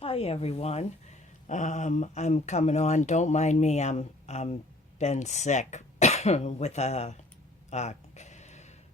Hi everyone. I'm coming on. Don't mind me. I'm been sick with a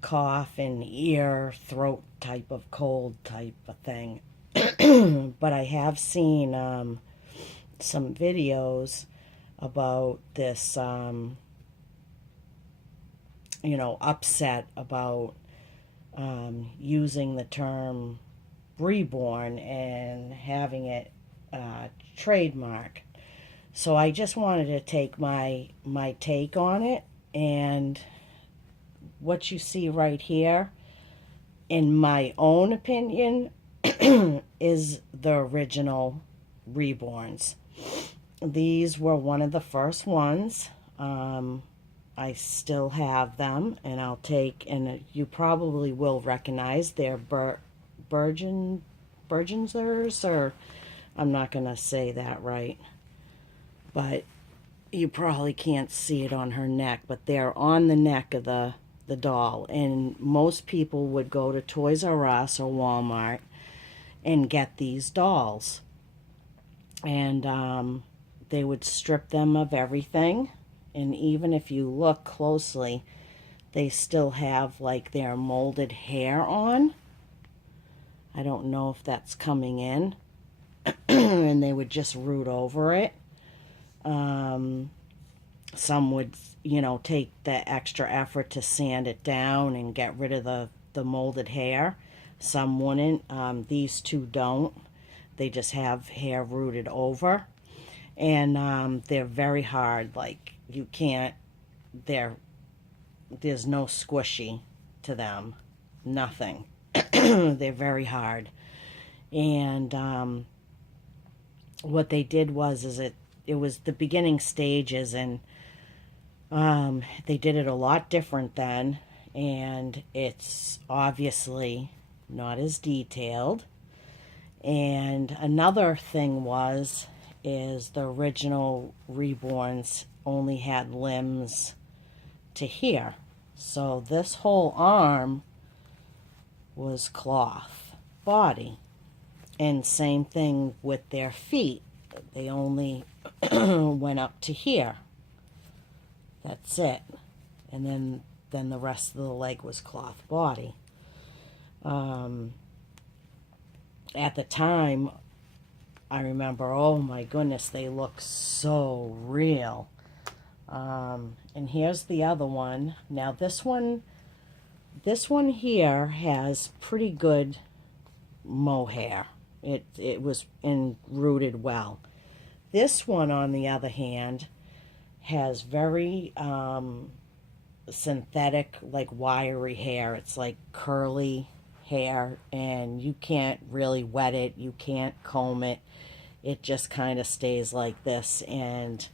cough and ear, throat type of cold type of thing. But I have seen some videos about this, upset about using the term reborn and having it trademark. So I just wanted to take my take on it, and what you see right here, in my own opinion, is the original reborns. These were one of the first ones. I still have them, and I'll take, and you probably will recognize their Bergenzers, or I'm not going to say that right, but you probably can't see it on her neck, but they're on the neck of the doll. And most people would go to Toys R Us or Walmart and get these dolls. And they would strip them of everything. And even if you look closely, they still have like their molded hair on. I don't know if that's coming in. And they would just root over it. Some would, take the extra effort to sand it down and get rid of the molded hair. Some wouldn't. These two don't. They just have hair rooted over. And they're very hard. Like, you can't, there's no squishy to them. Nothing. They're very hard. And what they did is it was the beginning stages, and they did it a lot different then, and it's obviously not as detailed. And another thing is the original reborns only had limbs to here. So this whole arm was cloth body. And same thing with their feet. They only went up to here. That's it. And then the rest of the leg was cloth body. At the time, I remember, oh my goodness, they look so real. And here's the other one. Now this one here has pretty good mohair. It was rooted well. This one, on the other hand, has very synthetic, like wiry hair. It's like curly hair, and you can't really wet it. You can't comb it. It just kind of stays like this, and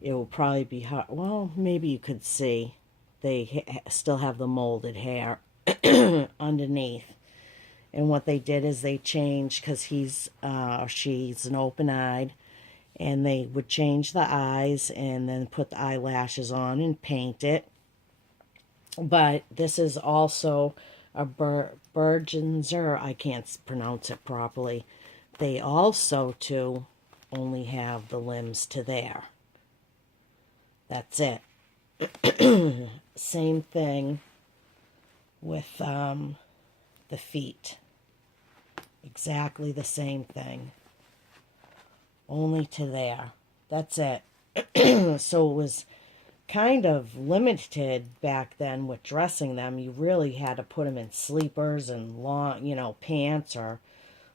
it will probably be hard. Well, maybe you could see they still have the molded hair underneath. And what they did is they changed, because he's or she's an open-eyed, and they would change the eyes and then put the eyelashes on and paint it. But this is also a Bergenzer. I can't pronounce it properly. They also, too, only have the limbs to there. That's it. Same thing with the feet. Exactly the same thing. Only to there. That's it. So it was kind of limited back then with dressing them. You really had to put them in sleepers and long, pants or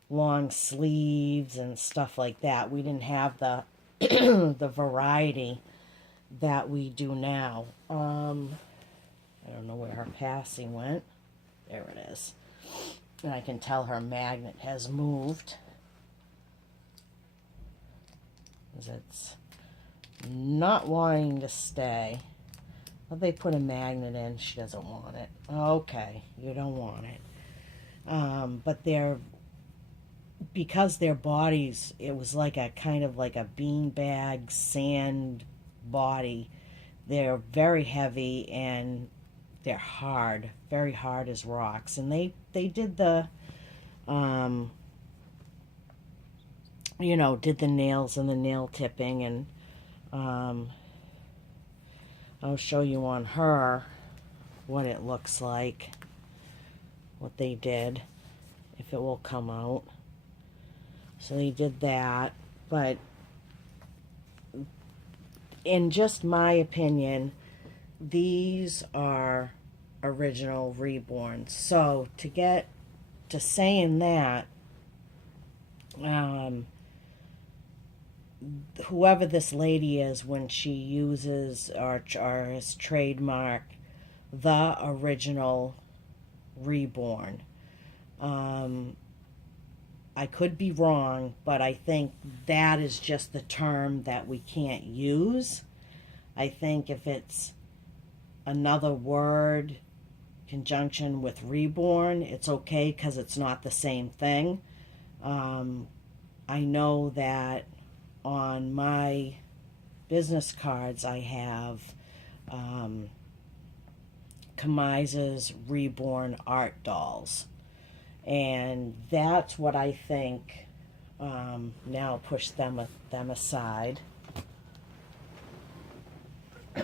long sleeves and stuff like that. We didn't have the the variety that we do now. I don't know where her passing went. There it is. And I can tell her magnet has moved. It's not wanting to stay. But they put a magnet in. She doesn't want it. Okay, you don't want it. But because their bodies, it was like a kind of like a beanbag sand body. They're very heavy, and they're hard, very hard as rocks. And they did the you know, did the nails and the nail tipping, and um, I'll show you on her what it looks like, what they did, if it will come out. So they did that, but in just my opinion, these are original reborns. So to get to saying that, um, whoever this lady is, when she uses or has trademarked the original reborn, um, I could be wrong, but I think that is just the term that we can't use. I think if it's another word conjunction with reborn, it's okay because it's not the same thing. I know that on my business cards I have Kamiza's Reborn art dolls. And that's what I think. Now I'll push them aside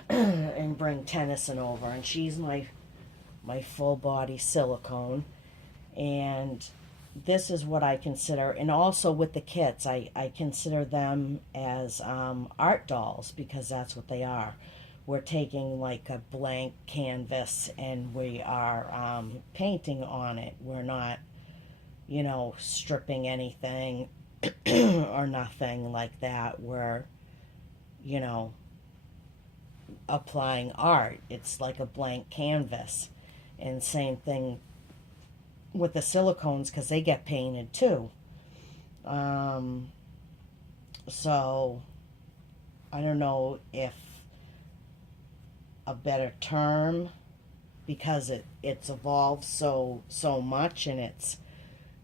and bring Tennyson over. And she's my full body silicone. And this is what I consider, and also with the kits, I consider them as art dolls, because that's what they are. We're taking like a blank canvas and we are painting on it. We're not, you know, stripping anything or nothing like that. We're, you know, applying art. It's like a blank canvas. And same thing with the silicones, because they get painted too. So I don't know if a better term, because it's evolved so much, and it's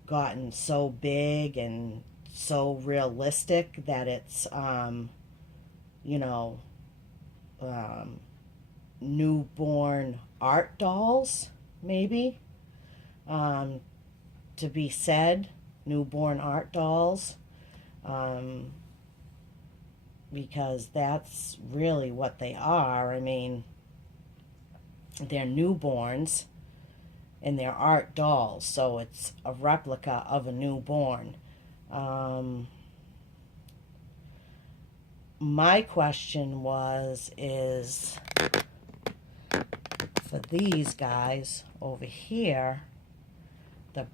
gotten so big and so realistic that it's you know, newborn art dolls, maybe, to be said, newborn art dolls, because that's really what they are. I mean, they're newborns and they're art dolls, so it's a replica of a newborn. My question is for these guys over here, the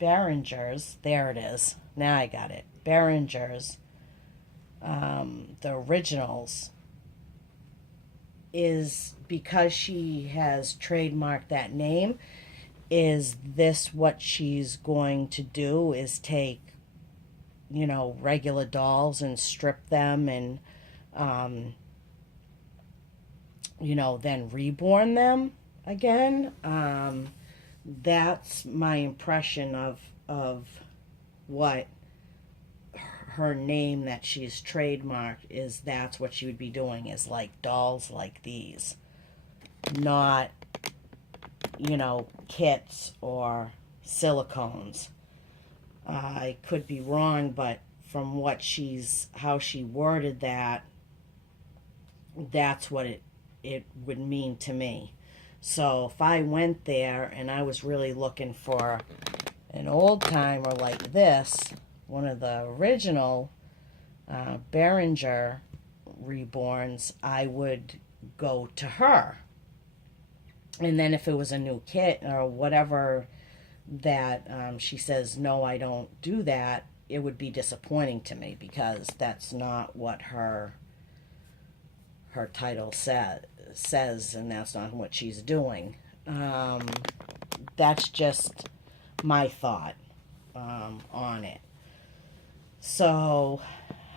Behringers, there it is, now I got it, Behringers, the originals, is because she has trademarked that name, is this what she's going to do, is take, you know, regular dolls and strip them and, you know, then reborn them again? That's my impression of what her name that she's trademarked is. That's what she would be doing, is like dolls like these, not, you know, kits or silicones. I could be wrong, but from what how she worded that, that's what it would mean to me. So if I went there and I was really looking for an old timer like this, one of the original Behringer Reborns, I would go to her. And then if it was a new kit or whatever that she says, no, I don't do that, it would be disappointing to me, because that's not what her title says, and that's not what she's doing. That's just my thought on it. So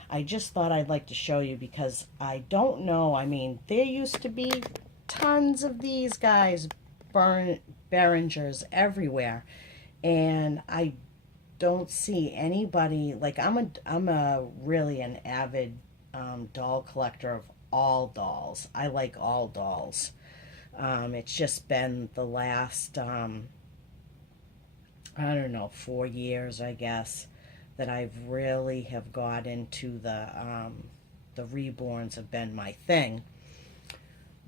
I just thought I'd like to show you, because I don't know, I mean, there used to be tons of these guys, Behringers, everywhere, and I don't see anybody, like, I'm a really an avid doll collector of all dolls. I like all dolls. It's just been the last I don't know, 4 years, I guess, that I've really have got into the reborns have been my thing.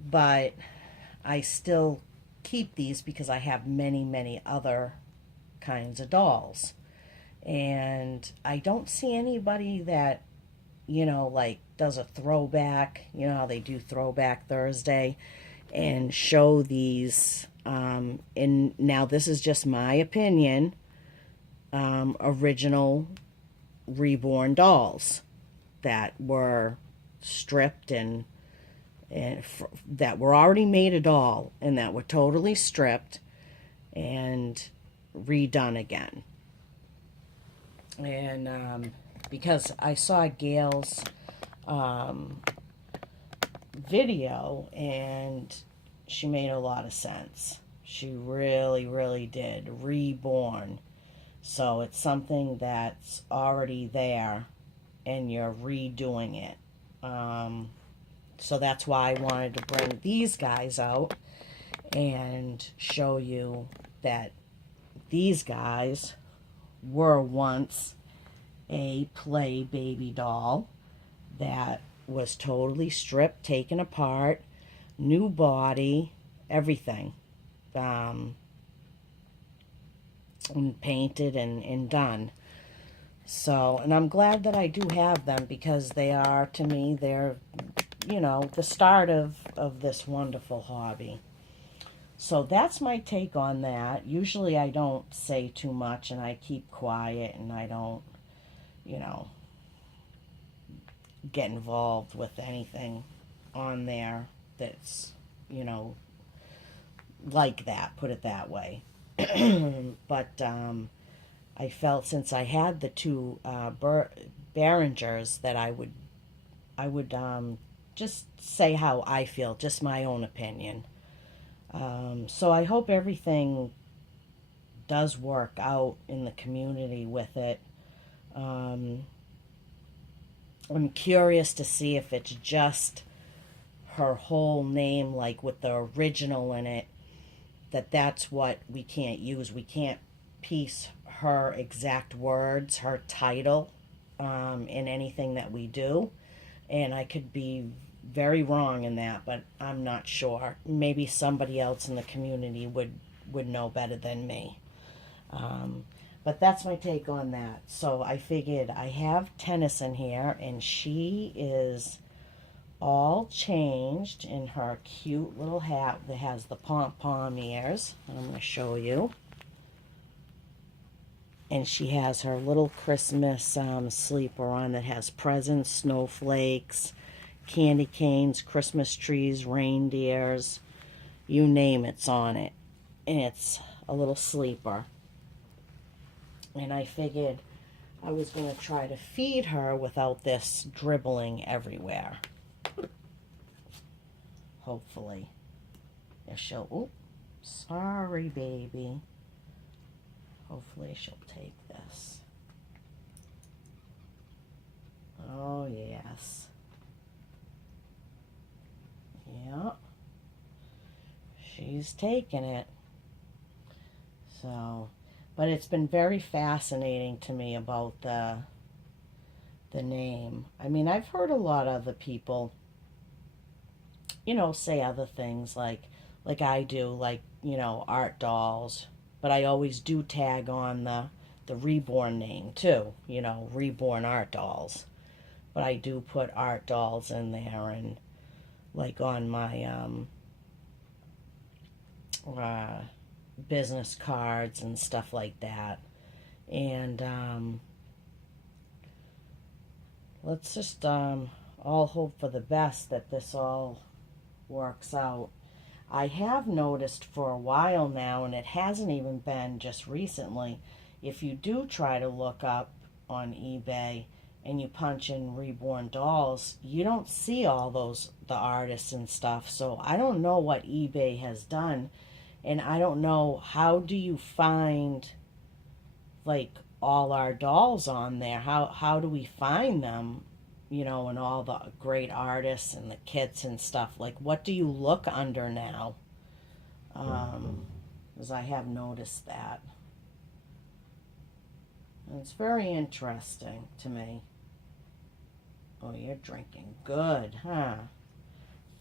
But I still keep these because I have many, many other kinds of dolls. And I don't see anybody that, like does a throwback, how they do Throwback Thursday and show these. And now this is just my opinion, original reborn dolls that were stripped and that were already made a doll and that were totally stripped and redone again. And because I saw Gail's video and she made a lot of sense. She really, really did. Reborn. So it's something that's already there and you're redoing it. So that's why I wanted to bring these guys out and show you that these guys were once a play baby doll that was totally stripped, taken apart, new body, everything, and painted and done. So, and I'm glad that I do have them because they are, to me, they're, the start of this wonderful hobby. So that's my take on that. Usually I don't say too much and I keep quiet and I don't, get involved with anything on there that's, like that, put it that way. But I felt since I had the two Behringers that I would just say how I feel, just my own opinion. So I hope everything does work out in the community with it. I'm curious to see if it's just her whole name, like with the original in it, that's what we can't use. We can't piece her exact words, her title, in anything that we do. And I could be very wrong in that, but I'm not sure. Maybe somebody else in the community would know better than me. But that's my take on that. So I figured I have Tennyson here, and she is all changed in her cute little hat that has the pom-pom ears. I'm going to show you. And she has her little Christmas sleeper on that has presents, snowflakes, candy canes, Christmas trees, reindeers, you name it's on it. And it's a little sleeper. And I figured I was going to try to feed her without this dribbling everywhere. Hopefully. If she'll... Oh, sorry, baby. Hopefully she'll take this. Oh, yes. Yep. She's taking it. So... But it's been very fascinating to me about the name. I mean, I've heard a lot of other people, say other things like I do, like, art dolls. But I always do tag on the reborn name too, reborn art dolls. But I do put art dolls in there and like on my business cards and stuff like that. And let's just all hope for the best that this all works out. I have noticed for a while now, and it hasn't even been just recently, if you do try to look up on eBay and you punch in reborn dolls, you don't see all the artists and stuff. So I don't know what eBay has done. And I don't know, how do you find, like, all our dolls on there? How do we find them, and all the great artists and the kits and stuff? Like, what do you look under now? Because I have noticed that. It's very interesting to me. Oh, you're drinking good, huh?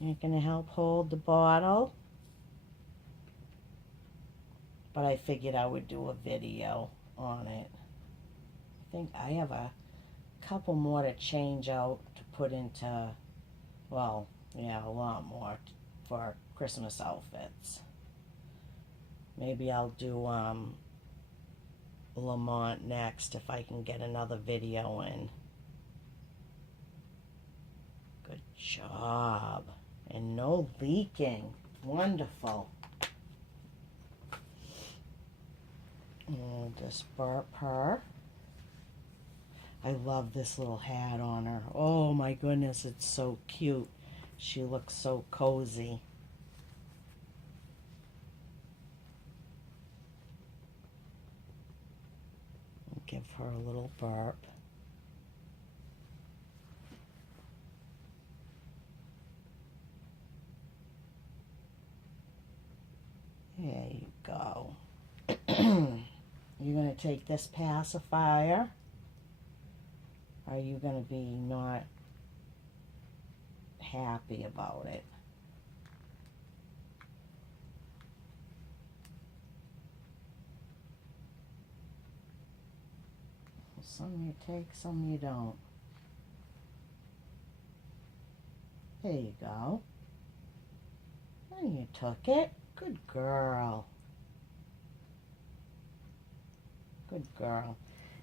You're going to help hold the bottle? But I figured I would do a video on it. I think I have a couple more to change out to put into, well, yeah, a lot more for Christmas outfits. Maybe I'll do Lamont next if I can get another video in. Good job. And no leaking. Wonderful. And just burp her. I love this little hat on her. Oh my goodness, it's so cute. She looks so cozy. Give her a little burp. There you go. You're going to take this pacifier. Are you going to be not happy about it? Some you take, some you don't. There you go. And you took it. Good girl. Good girl.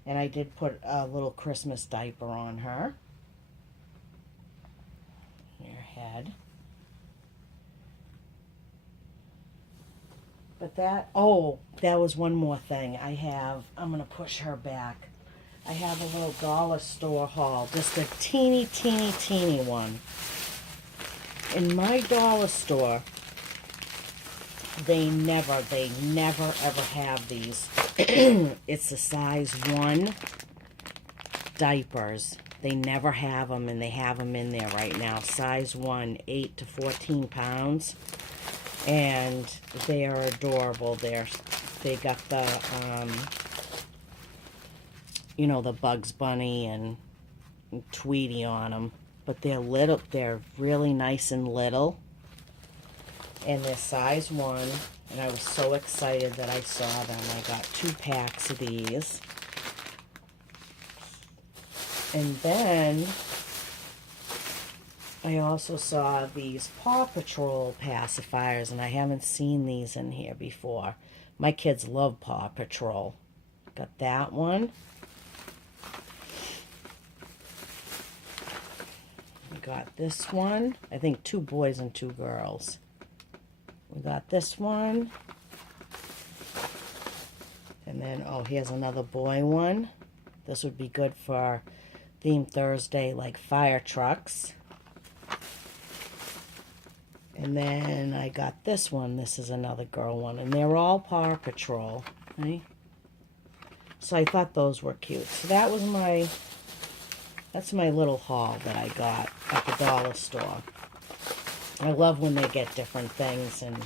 And I did put a little Christmas diaper on her. Your head. But that, oh, that was one more thing. I'm going to push her back. I have a little dollar store haul, just a teeny, teeny, teeny one. In my dollar store, they never ever have these. It's the size 1 diapers. They never have them, and they have them in there right now. Size 1, 8 to 14 pounds. And they are adorable. They got the, you know, the Bugs Bunny and Tweety on them. But they're little. They're really nice and little. And they're size 1. And I was so excited that I saw them. I got 2 packs of these. And then I also saw these Paw Patrol pacifiers, and I haven't seen these in here before. My kids love Paw Patrol. Got that one. We got this one. I think 2 boys and 2 girls. We got this one. And then, oh, here's another boy one. This would be good for Theme Thursday, like fire trucks. And then I got this one. This is another girl one. And they're all Paw Patrol. Right? So I thought those were cute. So that's my little haul that I got at the dollar store. I love when they get different things and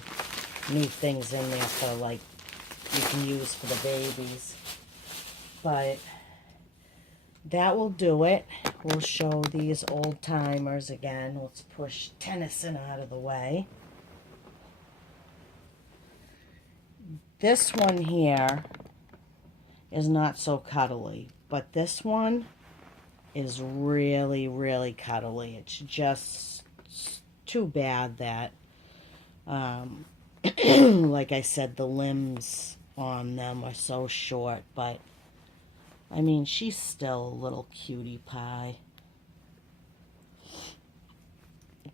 new things in there for, like, you can use for the babies. But that will do it. We'll show these old timers again. Let's push Tennyson out of the way. This one here is not so cuddly, but this one is really, really cuddly. It's just too bad that, like I said, the limbs on them are so short, but I mean, she's still a little cutie pie.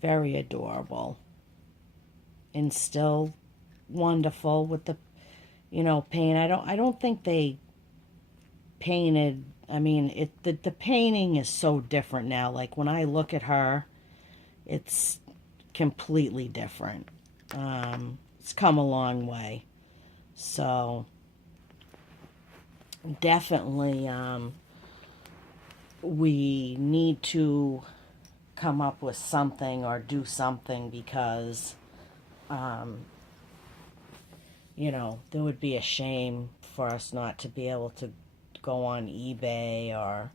Very adorable. And still wonderful with the, you know, paint. I don't think they painted, I mean, the painting is so different now. Like, when I look at her, it's completely different. It's come a long way. So definitely we need to come up with something or do something, because you know, there would be a shame for us not to be able to go on eBay or,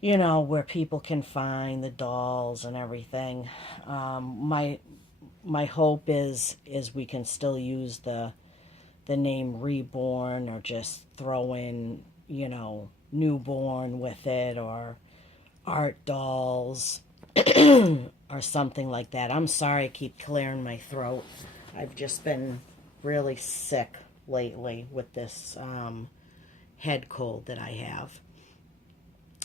you know, where people can find the dolls and everything. My hope is we can still use the name Reborn, or just throw in, you know, newborn with it, or art dolls or something like that. I'm sorry I keep clearing my throat. I've just been really sick lately with this head cold that I have.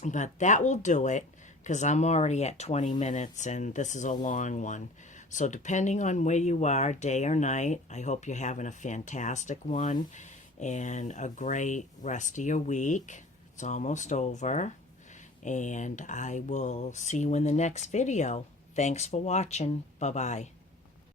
But that will do it, because I'm already at 20 minutes and this is a long one. So depending on where you are, day or night, I hope you're having a fantastic one and a great rest of your week. It's almost over. And I will see you in the next video. Thanks for watching. Bye-bye.